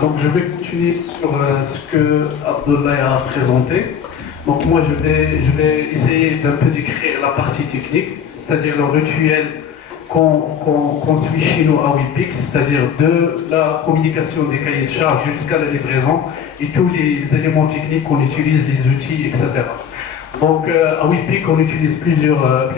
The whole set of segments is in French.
Donc je vais continuer sur ce que Abdoulaye a présenté. Donc moi je vais essayer d'un peu décrire la partie technique, c'est-à-dire le rituel qu'on suit chez nous à WIPIC, c'est-à-dire de la communication des cahiers de charges jusqu'à la livraison et tous les éléments techniques qu'on utilise, les outils, etc. Donc à WIPIC on utilise plusieurs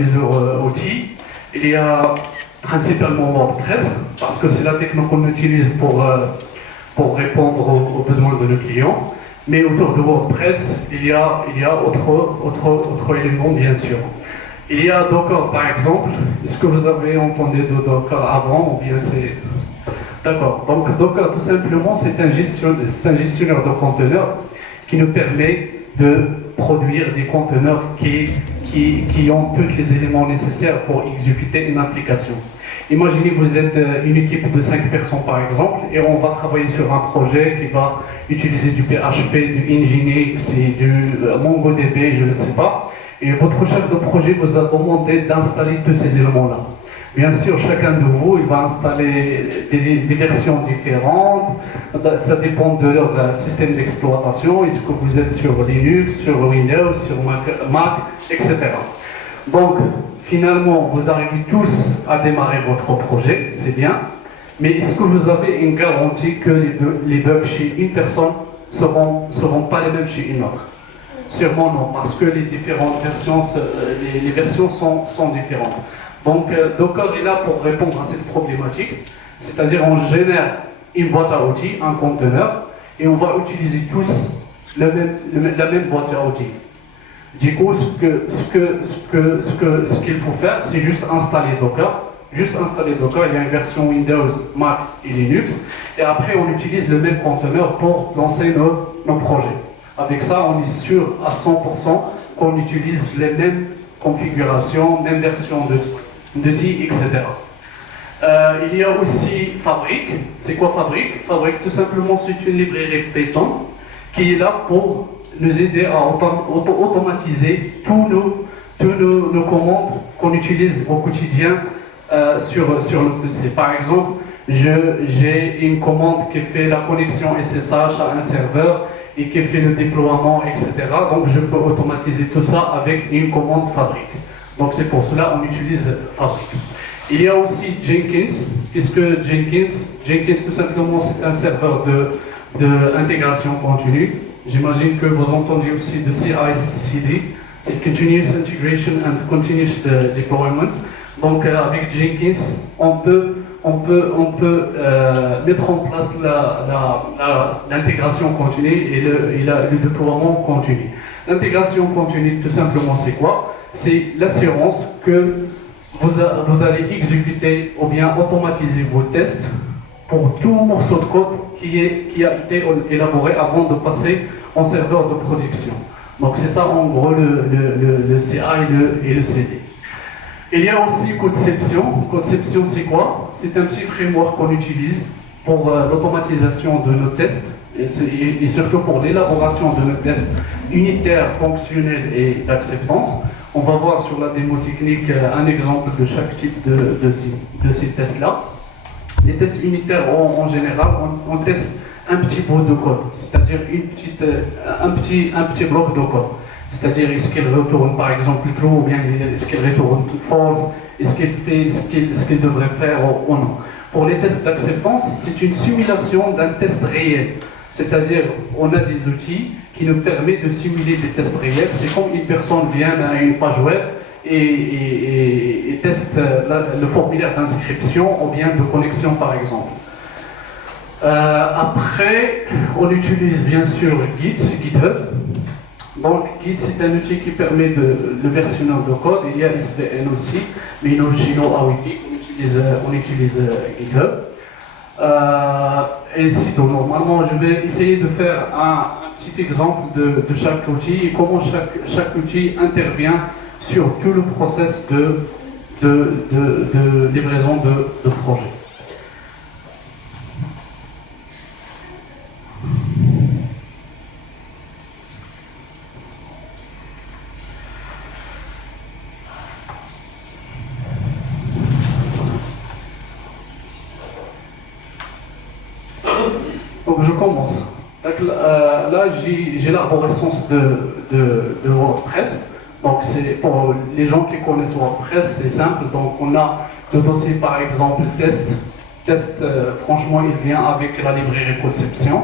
outils. Il y a principalement WordPress, parce que c'est la techno qu'on utilise pour répondre aux besoins de nos clients. Mais autour de WordPress, il y a autre éléments, bien sûr. Il y a Docker, par exemple. Est-ce que vous avez entendu de Docker avant ou bien c'est... D'accord. Donc Docker, tout simplement, c'est un gestionnaire de conteneurs qui nous permet de produire des conteneurs qui ont tous les éléments nécessaires pour exécuter une application. Imaginez que vous êtes une équipe de 5 personnes par exemple, et on va travailler sur un projet qui va utiliser du PHP, du Nginx, du MongoDB, je ne sais pas. Et votre chef de projet vous a demandé d'installer tous ces éléments-là. Bien sûr, chacun de vous, il va installer des versions différentes. Ça dépend de leur système d'exploitation. Est-ce que vous êtes sur Linux, sur Windows, sur Mac, etc. Donc, finalement, vous arrivez tous à démarrer votre projet, c'est bien. Mais est-ce que vous avez une garantie que les bugs chez une personne ne seront pas les mêmes chez une autre? Sûrement non, parce que les différentes versions, les versions sont différentes. Donc, Docker est là pour répondre à cette problématique, c'est-à-dire on génère une boîte à outils, un conteneur, et on va utiliser tous la même boîte à outils. Du coup, ce qu'il faut faire, c'est juste installer Docker. Juste installer Docker, il y a une version Windows, Mac et Linux, et après on utilise le même conteneur pour lancer nos projets. Avec ça, on est sûr à 100% qu'on utilise les mêmes configurations, même versions d'outils, etc. Il y a aussi Fabric. C'est quoi Fabric? Fabric, tout simplement, c'est une librairie Python qui est là pour nous aider à automatiser tous nos commandes qu'on utilise au quotidien sur le PC. Par exemple, j'ai une commande qui fait la connexion SSH à un serveur et qui fait le déploiement, etc. Donc je peux automatiser tout ça avec une commande Fabric. Donc c'est pour cela qu'on utilise Fabric. Il y a aussi Jenkins, puisque Jenkins tout simplement c'est un serveur d'intégration continue. J'imagine que vous entendez aussi de CI/CD, c'est Continuous Integration and Continuous Deployment. Donc avec Jenkins, on peut mettre en place l'intégration continue et le déploiement continu. L'intégration continue, tout simplement, c'est quoi? C'est l'assurance que vous allez exécuter ou bien automatiser vos tests pour tout morceau de code qui a été élaboré avant de passer en serveur de production. Donc c'est ça en gros le CA et le CD. Il y a aussi Codeception. Codeception, c'est quoi? C'est un petit framework qu'on utilise pour l'automatisation de nos tests et surtout pour l'élaboration de nos tests unitaires, fonctionnels et d'acceptance. On va voir sur la démo technique un exemple de chaque type de ces tests-là. Les tests unitaires, en général, on teste un petit bout de code, c'est-à-dire un petit bloc de code. C'est-à-dire, est-ce qu'il retourne par exemple true ou bien est-ce qu'il retourne false, est-ce qu'il fait ce qu'il devrait faire ou non. Pour les tests d'acceptance, c'est une simulation d'un test réel. C'est-à-dire, on a des outils qui nous permettent de simuler des tests réels. C'est comme une personne vient à une page web et teste le formulaire d'inscription ou bien de connexion par exemple. Après, on utilise bien sûr GitHub. Donc Git, c'est un outil qui permet le versionnage de code. Il y a SVN aussi, mais chez nous à Wiki, on utilise GitHub. Et sinon, normalement, je vais essayer de faire un petit exemple de chaque outil et comment chaque outil intervient sur tout le process de livraison de projet. Donc je commence. Donc, là, j'ai l'arborescence de WordPress. Donc c'est pour les gens qui connaissent WordPress, c'est simple. Donc on a le dossier par exemple test. Test, franchement, il vient avec la librairie Conception.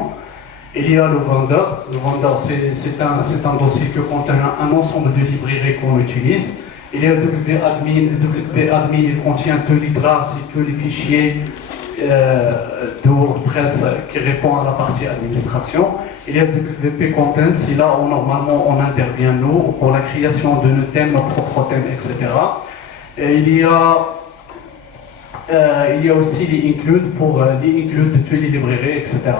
Il y a le vendeur. Le vendeur, c'est un dossier qui contient un ensemble de librairies qu'on utilise. Il y a WP-admin. WP-admin, il contient tous les traces et tous les fichiers de WordPress qui répondent à la partie administration. Il y a WP Content, c'est là où normalement on intervient nous pour la création de nos thèmes, nos propres thèmes, etc. Et il y a aussi les includes pour les includes de toutes les librairies, etc.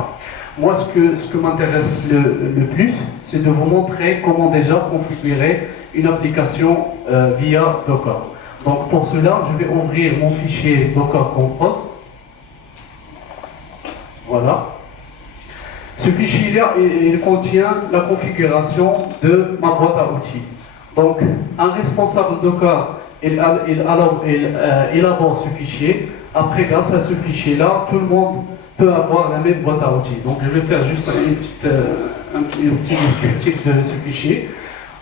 Moi, ce que m'intéresse le plus, c'est de vous montrer comment déjà configurer une application via Docker. Donc pour cela, je vais ouvrir mon fichier Docker Compose. Voilà. Ce fichier-là, il contient la configuration de ma boîte à outils. Donc, un responsable Docker, il élabore ce fichier. Après, grâce à ce fichier-là, tout le monde peut avoir la même boîte à outils. Donc, je vais faire juste un petit descriptif de ce fichier.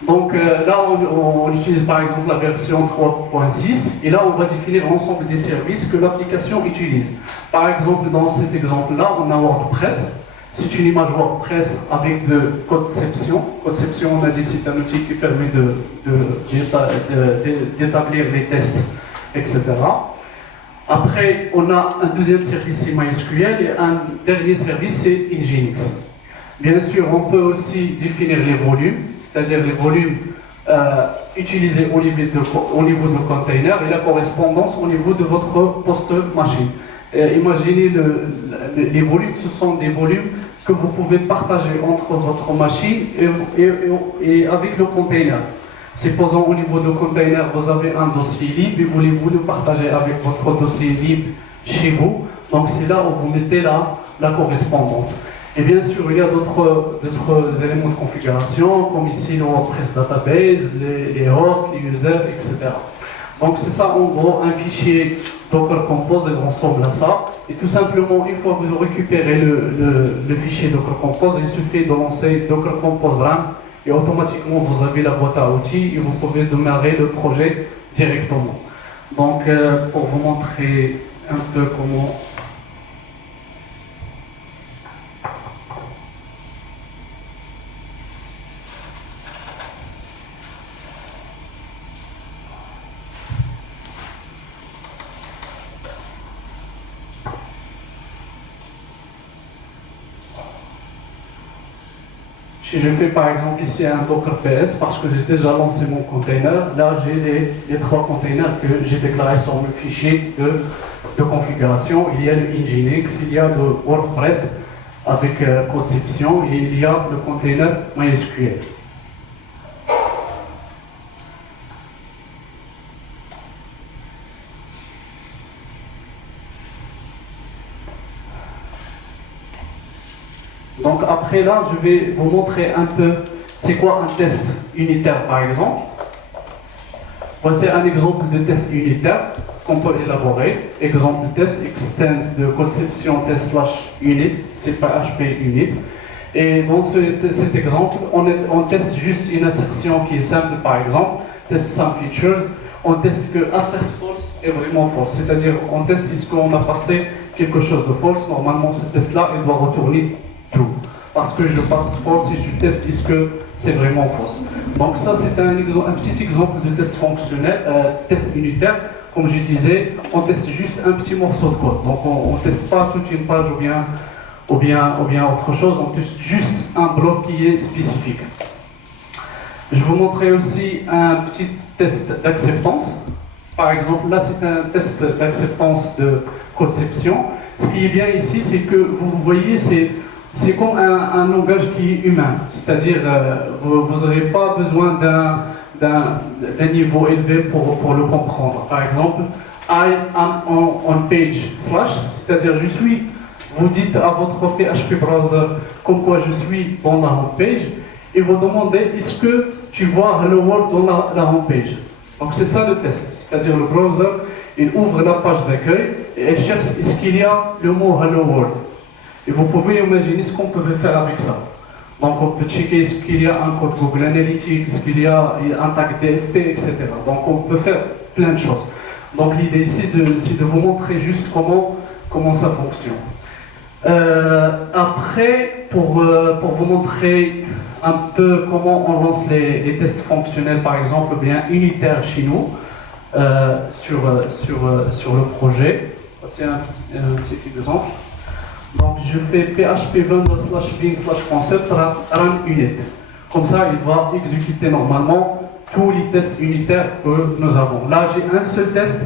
Donc, là, on utilise par exemple la version 3.6 et là, on va définir l'ensemble des services que l'application utilise. Par exemple, dans cet exemple-là, on a WordPress. C'est une image WordPress avec de Conception. Conception, on a dit, c'est un outil qui permet d'établir les tests, etc. Après, on a un deuxième service, c'est MySQL, et un dernier service, c'est Nginx. Bien sûr, on peut aussi définir les volumes, c'est-à-dire les volumes utilisés au niveau de container et la correspondance au niveau de votre poste machine. Imaginez les volumes, ce sont des volumes que vous pouvez partager entre votre machine et avec le container. Supposons au niveau de container, vous avez un dossier libre et voulez-vous le partager avec votre dossier libre chez vous. Donc c'est là où vous mettez la correspondance. Et bien sûr, il y a d'autres éléments de configuration, comme ici le WordPress Database, les hosts, les users, etc. Donc c'est ça en gros un fichier Docker Compose, il ressemble à ça. Et tout simplement, une fois que vous récupérez le fichier Docker Compose, il suffit de lancer Docker Compose Run et automatiquement vous avez la boîte à outils et vous pouvez démarrer le projet directement. Donc pour vous montrer un peu comment... Si je fais par exemple ici un Docker PS, parce que j'ai déjà lancé mon container, là j'ai les trois containers que j'ai déclarés sur le fichier de configuration. Il y a le Nginx, il y a le WordPress avec Conception et il y a le container MySQL. Donc après là, je vais vous montrer un peu c'est quoi un test unitaire par exemple. Voici un exemple de test unitaire qu'on peut élaborer. Exemple test extend de conception test /unit, c'est PHP unit. Et dans cet exemple, on teste juste une assertion qui est simple par exemple, test some features. On teste que assert false est vraiment false, c'est-à-dire on teste est-ce qu'on a passé quelque chose de false. Normalement ce test-là, il doit retourner true. Parce que je passe false et je teste est-ce que c'est vraiment false. Donc ça c'est un petit exemple de test fonctionnel, test unitaire. Comme je disais, on teste juste un petit morceau de code. Donc on ne teste pas toute une page ou bien autre chose, on teste juste un bloc qui est spécifique. Je vais vous montrer aussi un petit test d'acceptance. Par exemple, là c'est un test d'acceptance de conception. Ce qui est bien ici, c'est que vous voyez, c'est comme un langage qui est humain, c'est-à-dire vous n'aurez pas besoin d'un niveau élevé pour le comprendre. Par exemple, I am on page slash, c'est-à-dire vous dites à votre PHP browser comme quoi je suis dans la home page et vous demandez est-ce que tu vois Hello World dans la home page. Donc c'est ça le test, c'est-à-dire le browser il ouvre la page d'accueil et il cherche est-ce qu'il y a le mot Hello World. Et vous pouvez imaginer ce qu'on pouvait faire avec ça. Donc on peut checker est-ce qu'il y a un code Google Analytics, est-ce qu'il y a un tag DFP, etc. Donc on peut faire plein de choses. Donc l'idée ici, c'est de vous montrer juste comment ça fonctionne. Après, pour vous montrer un peu comment on lance les tests fonctionnels, par exemple, ou bien unitaires chez nous, sur le projet. C'est un petit exemple. Donc je fais php vendor/bin/concept run unit. Comme ça, il va exécuter normalement tous les tests unitaires que nous avons. Là, j'ai un seul test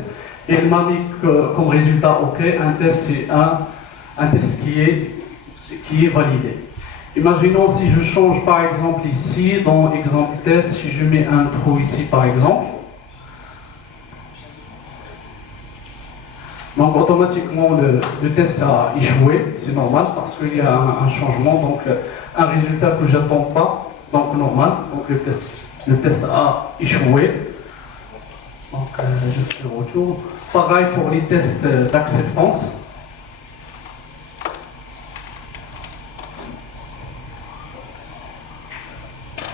et il m'a mis comme résultat OK. Un test, c'est un test qui est validé. Imaginons si je change par exemple ici, dans exemple test, si je mets un trou ici par exemple. Donc automatiquement le test a échoué, c'est normal parce qu'il y a un changement, donc un résultat que j'attends pas, donc normal, donc le test a échoué. Donc je fais le retour. Pareil pour les tests d'acceptance.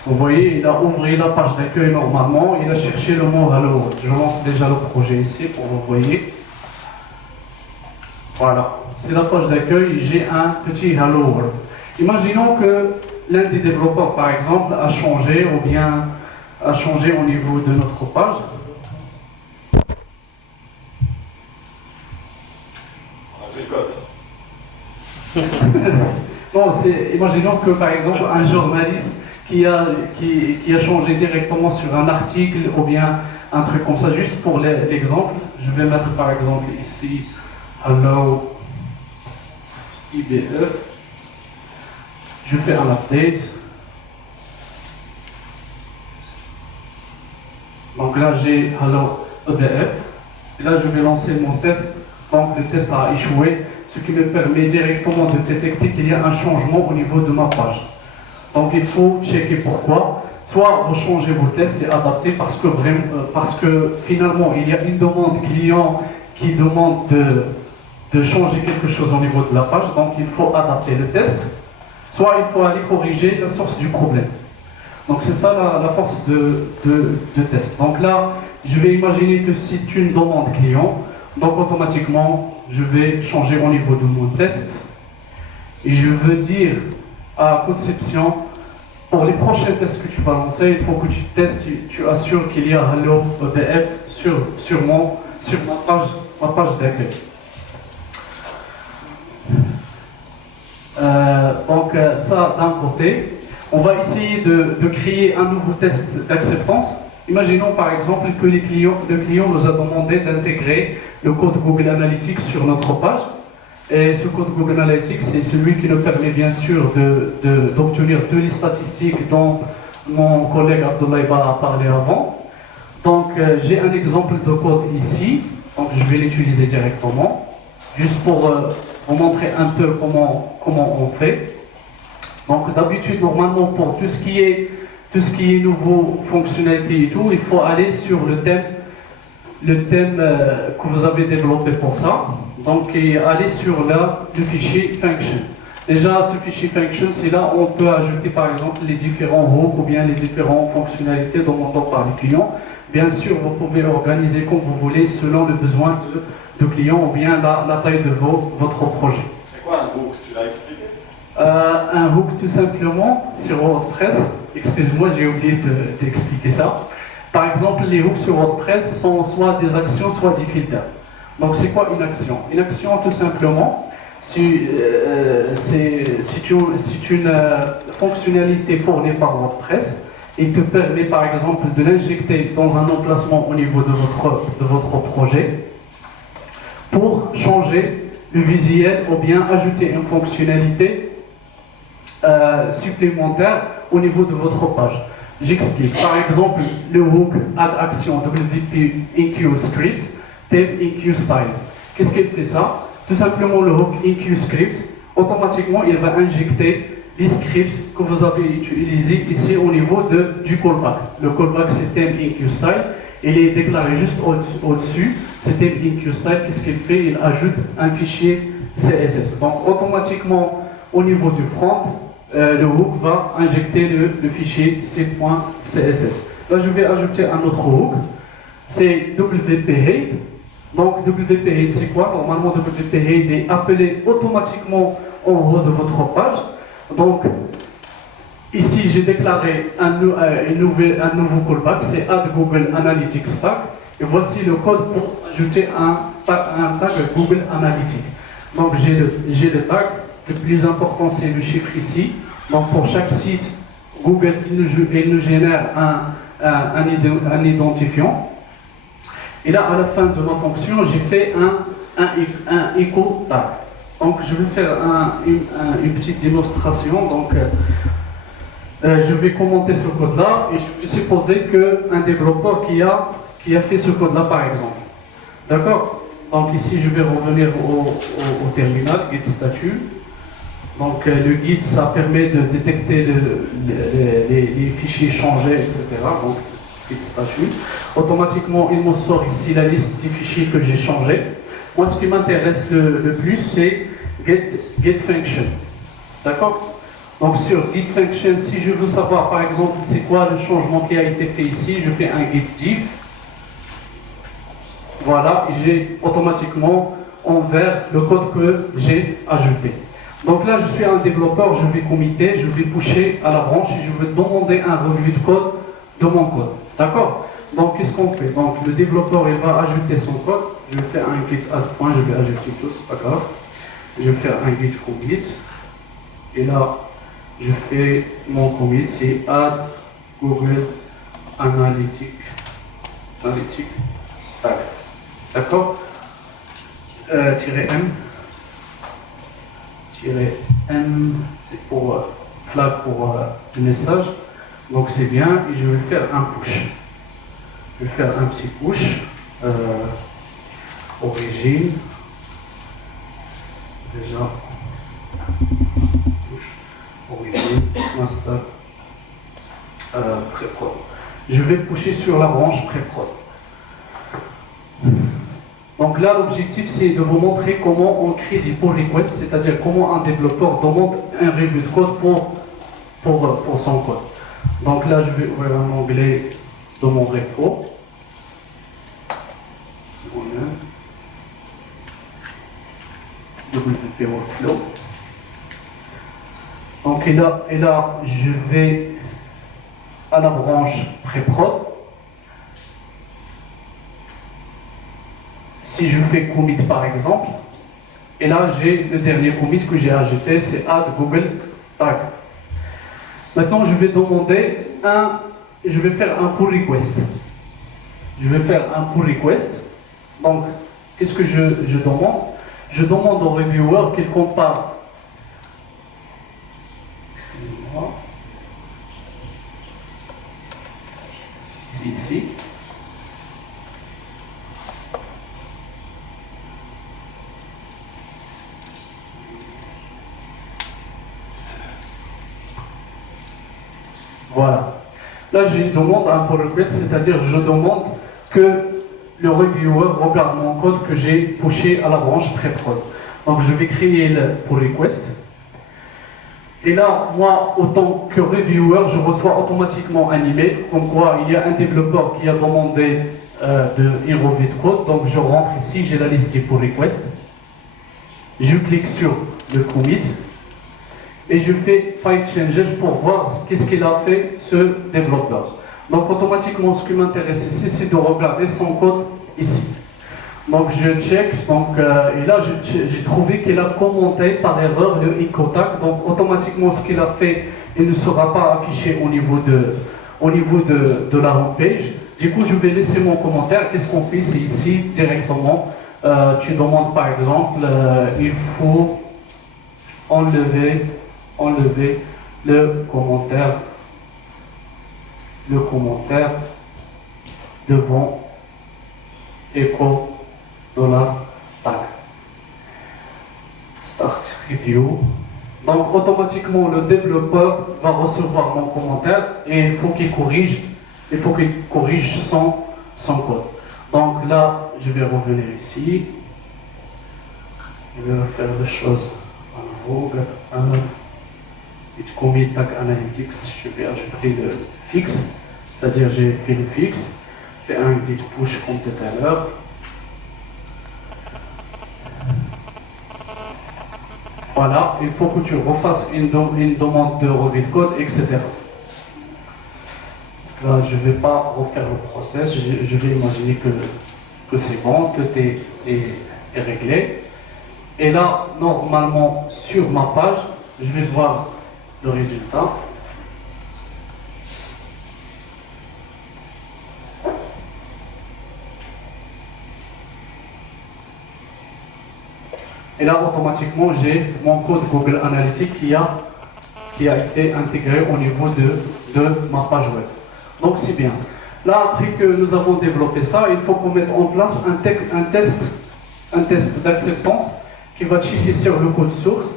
Vous voyez, il a ouvert la page d'accueil normalement, il a cherché le mot hello. Je lance déjà le projet ici pour vous voyez. Voilà, c'est la page d'accueil, j'ai un petit hello world. Imaginons que l'un des développeurs, par exemple, a changé ou bien a changé au niveau de notre page. C'est le code. Non, imaginons que, par exemple, un journaliste qui a changé directement sur un article ou bien un truc comme ça, juste pour l'exemple, je vais mettre par exemple ici hello IBE, je fais un update, donc là j'ai hello EBF, et là je vais lancer mon test, donc le test a échoué, ce qui me permet directement de détecter qu'il y a un changement au niveau de ma page. Donc il faut checker pourquoi. Soit vous changez vos tests et adaptez parce que finalement il y a une demande client qui demande de changer quelque chose au niveau de la page. Donc il faut adapter le test. Soit il faut aller corriger la source du problème. Donc c'est ça la force de test. Donc là, je vais imaginer que c'est une demande client. Donc automatiquement, je vais changer au niveau de mon test. Et je veux dire à conception, pour les prochains tests que tu vas lancer, il faut que tu testes, tu assures qu'il y a Hello EBF sur ma page d'accueil. Donc ça d'un côté, on va essayer de créer un nouveau test d'acceptance. Imaginons par exemple que le client nous a demandé d'intégrer le code Google Analytics sur notre page. Et ce code Google Analytics, c'est celui qui nous permet bien sûr d'obtenir toutes les statistiques dont mon collègue Abdoulaye a parlé avant. Donc j'ai un exemple de code ici, donc je vais l'utiliser directement, juste pour vous montrer un peu comment on fait. Donc d'habitude, normalement, pour tout ce qui est nouveau, fonctionnalité et tout, il faut aller sur le thème que vous avez développé pour ça. Donc, aller sur le fichier function. Déjà, ce fichier function, c'est là où on peut ajouter par exemple les différents hooks ou bien les différentes fonctionnalités demandées par le client. Bien sûr, vous pouvez organiser comme vous voulez selon le besoin de client ou bien la taille de votre projet. C'est quoi un hook? Tu l'as expliqué? Un hook, tout simplement, sur WordPress. Excuse-moi, j'ai oublié d'expliquer ça. Par exemple, les hooks sur WordPress sont soit des actions, soit des filtres. Donc, c'est quoi une action? Une action, tout simplement, c'est une fonctionnalité fournie par WordPress et te permet, par exemple, de l'injecter dans un emplacement au niveau de votre projet pour changer le visuel ou bien ajouter une fonctionnalité supplémentaire au niveau de votre page. J'explique. Par exemple, le hook add action WP enqueue script thème enqueue styles. Qu'est-ce qu'il fait ça? Tout simplement, le hook enqueue script, automatiquement, il va injecter les scripts que vous avez utilisés ici au niveau du callback. Le callback, c'est thème enqueue style. Il est déclaré juste au-dessus. C'est thème enqueue style. Qu'est-ce qu'il fait? Il ajoute un fichier CSS. Donc automatiquement, au niveau du front, le hook va injecter le fichier style.css. Là, je vais ajouter un autre hook, c'est WP-Head. Donc WP-Head, c'est quoi? Normalement, WP-Head est appelé automatiquement en haut de votre page. Donc, ici, j'ai déclaré un nouveau callback, c'est Add Google Analytics Tag. Et voici le code pour ajouter un tag Google Analytics. Donc, j'ai le tag. Le plus important, c'est le chiffre ici. Donc, pour chaque site, Google il nous génère un identifiant. Et là, à la fin de ma fonction, j'ai fait un echo tag. Donc, je vais faire une petite démonstration. Donc, je vais commenter ce code-là et je vais supposer qu'un développeur qui a fait ce code-là, par exemple. D'accord? Donc, ici, je vais revenir au terminal, git statut. Donc, le git, ça permet de détecter les fichiers changés, etc. Donc, git statut. Automatiquement, il me sort ici la liste des fichiers que j'ai changés. Moi, ce qui m'intéresse le plus, c'est get function. D'accord? Donc, sur get function, si je veux savoir, par exemple, c'est quoi le changement qui a été fait ici, je fais un get div. Voilà, et j'ai automatiquement en vert le code que j'ai ajouté. Donc là, je suis un développeur, je vais committer, je vais pusher à la branche et je vais demander un revue de code de mon code. D'accord? Donc, qu'est-ce qu'on fait? Donc, le développeur, il va ajouter son code. Je vais faire un git add point, je vais ajouter tout, c'est pas grave. Je vais faire un git commit. Et là, je fais mon commit, c'est add Google Analytics. D'accord? -M, c'est pour flag pour le message. Donc c'est bien, et je vais faire un push. Je vais faire un petit push. Origine. Déjà. Push. Origine. Master. Pré-prod. Je vais pusher sur la branche pré-prod. Donc là, l'objectif, c'est de vous montrer comment on crée des pull requests, c'est-à-dire comment un développeur demande un review de code pour son code. Donc là, je vais ouvrir un onglet de mon repo. WP Workflow. Donc et là, je vais à la branche pré-prod. Si je fais commit par exemple, et là j'ai le dernier commit que j'ai ajouté, c'est add Google tag. Maintenant je vais demander je vais faire un pull request. Je vais faire un pull request. Donc qu'est-ce que je demande? Je demande au reviewer qu'il compare. Excusez-moi. C'est ici. Voilà. Là, je demande un pull request, c'est-à-dire je demande que le reviewer regarde mon code que j'ai pushé à la branche pré-prod. Donc, je vais créer le pull request. Et là, moi, en tant que reviewer, je reçois automatiquement un email, comme quoi il y a un développeur qui a demandé une revue de code. Donc, je rentre ici, j'ai la liste des pull requests. Je clique sur le commit. Et je fais file changes pour voir qu'est-ce qu'il a fait ce développeur. Donc automatiquement ce qui m'intéresse ici c'est de regarder son code ici. Donc je check, et là j'ai trouvé qu'il a commenté par erreur le echo tag. Donc automatiquement ce qu'il a fait, il ne sera pas affiché au niveau de la home page. Du coup je vais laisser mon commentaire. Qu'est-ce qu'on fait? C'est ici directement. Tu demandes par exemple, il faut enlever le commentaire devant echo $tag. Start review. Donc automatiquement le développeur va recevoir mon commentaire et il faut qu'il corrige son code. Donc là je vais revenir ici. Je vais refaire des choses en haut. Et commit tag analytics, je vais ajouter le fixe, c'est-à-dire j'ai fait le fixe, fait un git push comme tout à l'heure. Voilà, il faut que tu refasses une demande de revue de code, etc. Là, je ne vais pas refaire le process, je vais imaginer que c'est bon, tout est réglé. Et là, normalement, sur ma page, je vais voir le résultat. Et là, automatiquement, j'ai mon code Google Analytics qui a été intégré au niveau de ma page web. Donc, c'est bien. Là, après que nous avons développé ça, il faut qu'on mette en place un test d'acceptance qui va checker sur le code source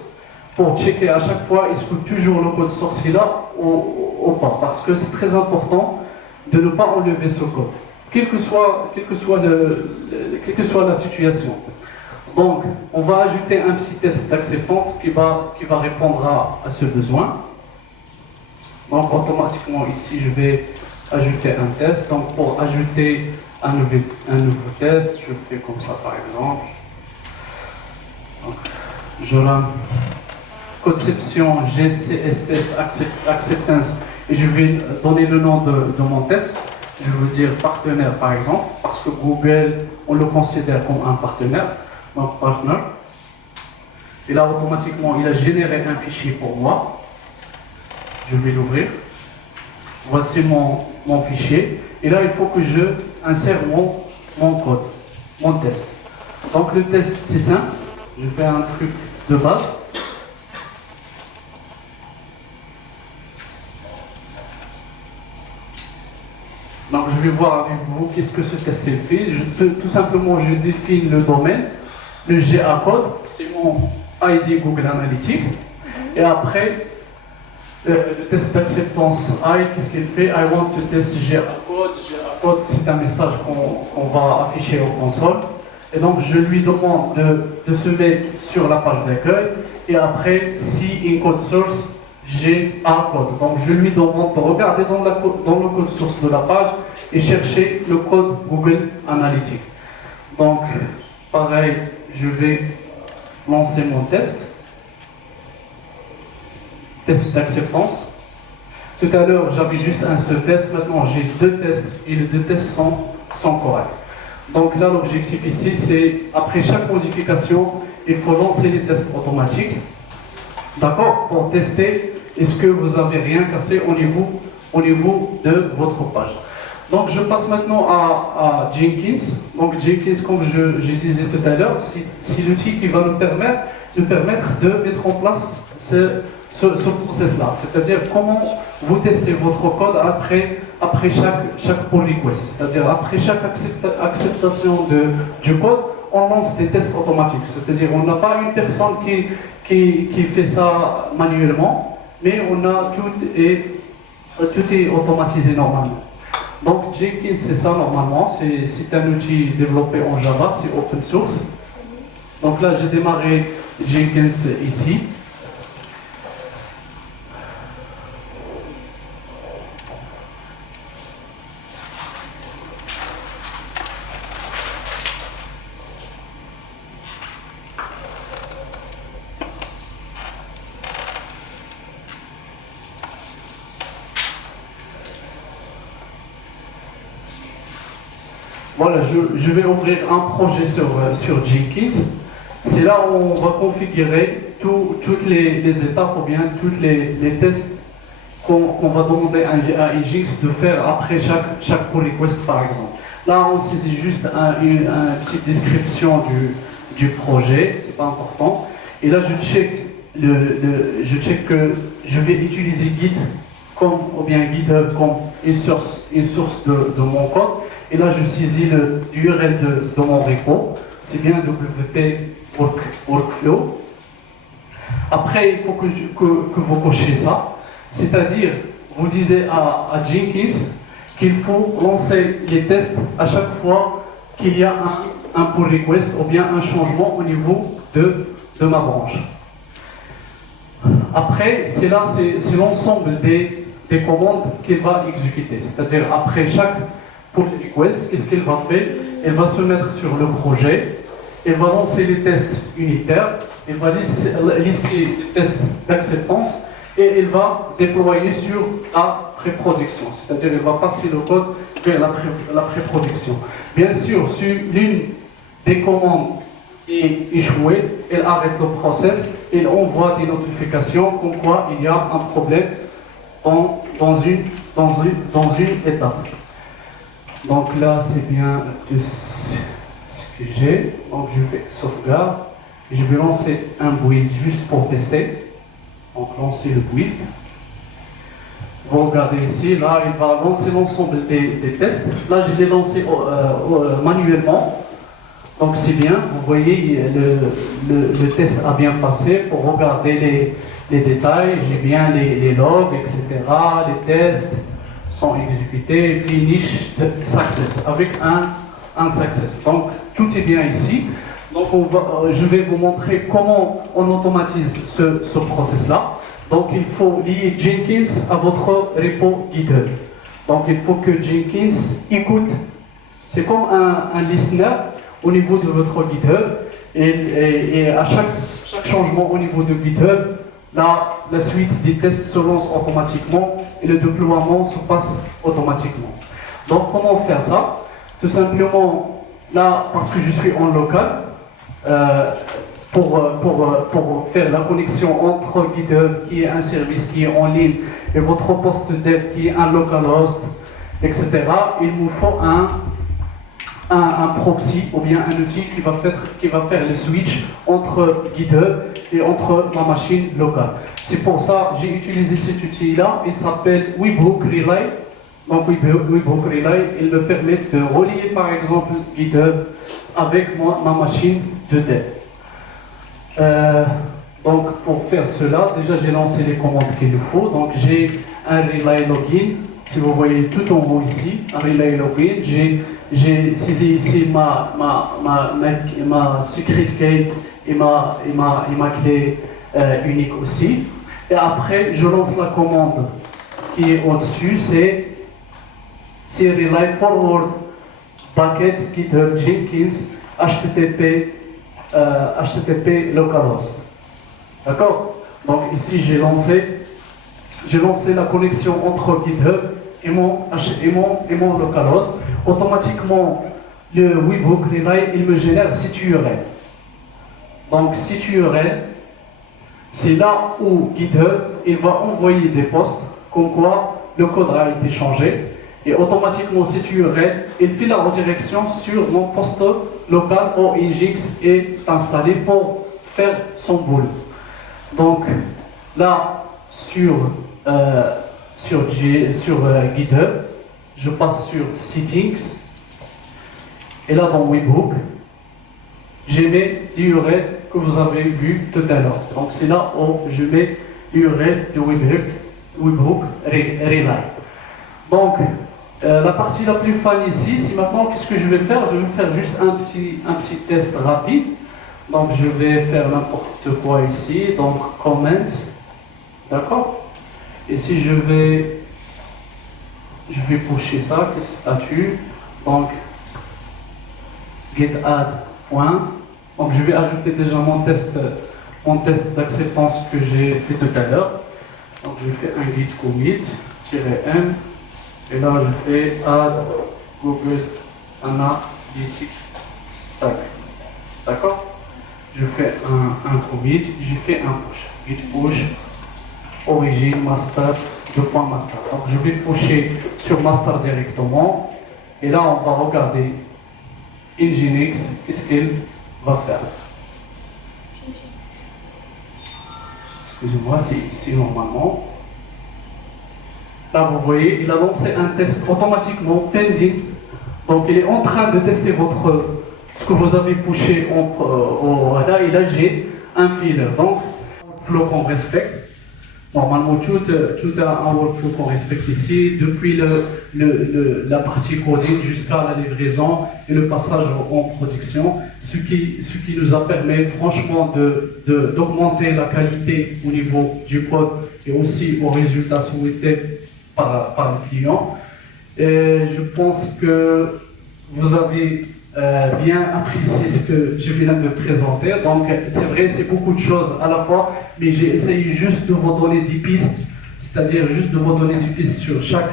pour checker à chaque fois est-ce que toujours le code source est là ou pas. Parce que c'est très important de ne pas enlever ce code, quelle que soit la situation. Donc, on va ajouter un petit test d'acceptance qui va répondre à ce besoin. Donc, automatiquement, ici, je vais ajouter un test. Donc, pour ajouter un nouveau test, je fais comme ça, par exemple. Donc, je run conception GCS test acceptance et je vais donner le nom de mon test. Je veux dire partenaire, par exemple, parce que Google, on le considère comme un partenaire. Donc, partner. Et là, automatiquement, il a généré un fichier pour moi. Je vais l'ouvrir. Voici mon fichier. Et là, il faut que je insère mon code, mon test. Donc, le test, c'est simple. Je fais un truc de base. Donc, je vais voir avec vous qu'est-ce que ce test fait. Tout simplement, je définis le domaine. Le GA code, c'est mon ID Google Analytics. Et après, le test d'acceptance I, qu'est-ce qu'il fait? I want to test GA code. GA code, c'est un message qu'on va afficher au console. Et donc, je lui demande de se mettre sur la page d'accueil. Et après, si in code source, GA code. Donc, je lui demande de regarder dans le code source de la page et chercher le code Google Analytics. Donc, pareil, je vais lancer mon test d'acceptance. Tout à l'heure, j'avais juste un seul test. Maintenant, j'ai deux tests et les deux tests sont corrects. Donc là, l'objectif ici, c'est après chaque modification, il faut lancer les tests automatiques. D'accord? Pour tester, est-ce que vous n'avez rien cassé au niveau de votre page. Donc je passe maintenant à Jenkins. Donc Jenkins, comme je disais tout à l'heure, c'est l'outil qui va nous permettre de mettre en place ce process-là. C'est-à-dire comment vous testez votre code après chaque pull request. C'est-à-dire après chaque acceptation du code, on lance des tests automatiques. C'est-à-dire on n'a pas une personne qui fait ça manuellement, mais on a tout est automatisé normalement. Donc Jenkins, c'est ça normalement, c'est un outil développé en Java, c'est open source. Donc là, j'ai démarré Jenkins ici. Voilà, je vais ouvrir un projet sur Jenkins. C'est là où on va configurer toutes les étapes ou bien tous les tests qu'on va demander à Nginx de faire après chaque pull request par exemple. Là, on saisit juste une petite description du projet, c'est pas important. Et là, je check que je vais utiliser Git ou bien GitHub comme une source de mon code. Et là, je saisis l'URL de mon repo. C'est bien WP Workflow. Après, il faut que vous cochez ça. C'est-à-dire, vous disiez à Jenkins qu'il faut lancer les tests à chaque fois qu'il y a un pull request ou bien un changement au niveau de ma branche. Après, c'est l'ensemble des commandes qu'il va exécuter. C'est-à-dire, après chaque pull request, qu'est-ce qu'il va faire? Il va se mettre sur le projet, il va lancer les tests unitaires, il va lister les tests d'acceptance et il va déployer sur la pré-production. C'est-à-dire, il va passer le code vers la pré-production. Bien sûr, si l'une des commandes est échouée, elle arrête le process, elle envoie des notifications comme quoi il y a un problème dans une étape. Donc là, c'est bien ce que j'ai. Donc je fais sauvegarde. Je vais lancer un build juste pour tester. Donc lancer le build. Vous regardez ici, là, il va lancer l'ensemble des tests. Là, je l'ai lancé manuellement. Donc c'est bien, vous voyez, le test a bien passé. Pour regarder les détails, j'ai bien les logs, etc. Les tests sont exécutés, finished success, avec un success. Donc tout est bien ici. Donc je vais vous montrer comment on automatise ce process-là. Donc il faut lier Jenkins à votre repo GitHub. Donc il faut que Jenkins écoute. C'est comme un listener au niveau de votre GitHub, et à chaque changement au niveau de GitHub, la suite des tests se lance automatiquement et le déploiement se passe automatiquement. Donc comment faire ça? Tout simplement, là, parce que je suis en local, pour faire la connexion entre GitHub, qui est un service qui est en ligne, et votre poste dev, qui est un localhost, etc., il me faut un proxy ou bien un outil qui va faire le switch entre GitHub et entre ma machine locale. C'est pour ça que j'ai utilisé cet outil-là. Il s'appelle Webhook Relay. Donc Webhook Relay, il me permet de relier par exemple GitHub avec ma machine de dev. Donc pour faire cela, déjà j'ai lancé les commandes qu'il nous faut. Donc j'ai un Relay Login. Si vous voyez tout en haut ici, un Relay Login, j'ai saisi ici ma secret key et ma clé unique aussi. Et après, je lance la commande qui est au-dessus, c'est Relay Forward Bucket GitHub Jenkins HTTP localhost. D'accord? Donc ici, j'ai lancé la connexion entre GitHub et mon localhost. Automatiquement, le Webhook Relay, il me génère site URL. Donc, site URL, c'est là où GitHub, il va envoyer des posts comme quoi le code a été changé. Et automatiquement, site URL, il fait la redirection sur mon poste local où Nginx est installé pour faire son boulot. Donc, là, sur GitHub, je passe sur Settings, et là dans Webhook, je mets l'URL que vous avez vu tout à l'heure. Donc c'est là où je mets l'URL de Webhook Relay. Donc la partie la plus fun ici, c'est maintenant qu'est-ce que je vais faire? Je vais faire juste un petit test rapide. Donc je vais faire n'importe quoi ici, donc comment, d'accord? Ici je vais pusher ça, que statut, donc get-add point. Donc je vais ajouter déjà mon test d'acceptance que j'ai fait tout à l'heure. Donc je fais un git commit-m et là je fais add Google Analytics. D'accord? Je fais un commit, j'ai fait un push. Git push origine master de point master. Donc je vais pusher sur master directement et là on va regarder Nginx, qu'est-ce qu'il va faire. Excusez-moi, c'est ici normalement. Là vous voyez, il a lancé un test automatiquement pending. Donc il est en train de tester ce que vous avez pushé au radar et là j'ai un fil. Donc flow qu'on respecte. Normalement, tout a un workflow qu'on respecte ici, depuis la partie coding jusqu'à la livraison et le passage en production, ce qui nous a permis franchement d'augmenter la qualité au niveau du code et aussi aux résultats souhaités par le client. Et je pense que vous avez bien apprécié ce que je viens de présenter. Donc, c'est vrai, c'est beaucoup de choses à la fois, mais j'ai essayé juste de vous donner 10 pistes, c'est-à-dire juste de vous donner 10 pistes sur chaque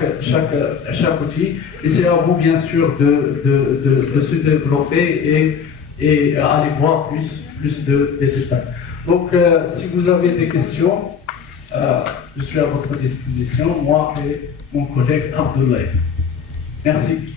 outil. Et c'est à vous, bien sûr, de se développer et aller voir plus de détails. Donc, si vous avez des questions, je suis à votre disposition, moi et mon collègue Abdoulaye. Merci.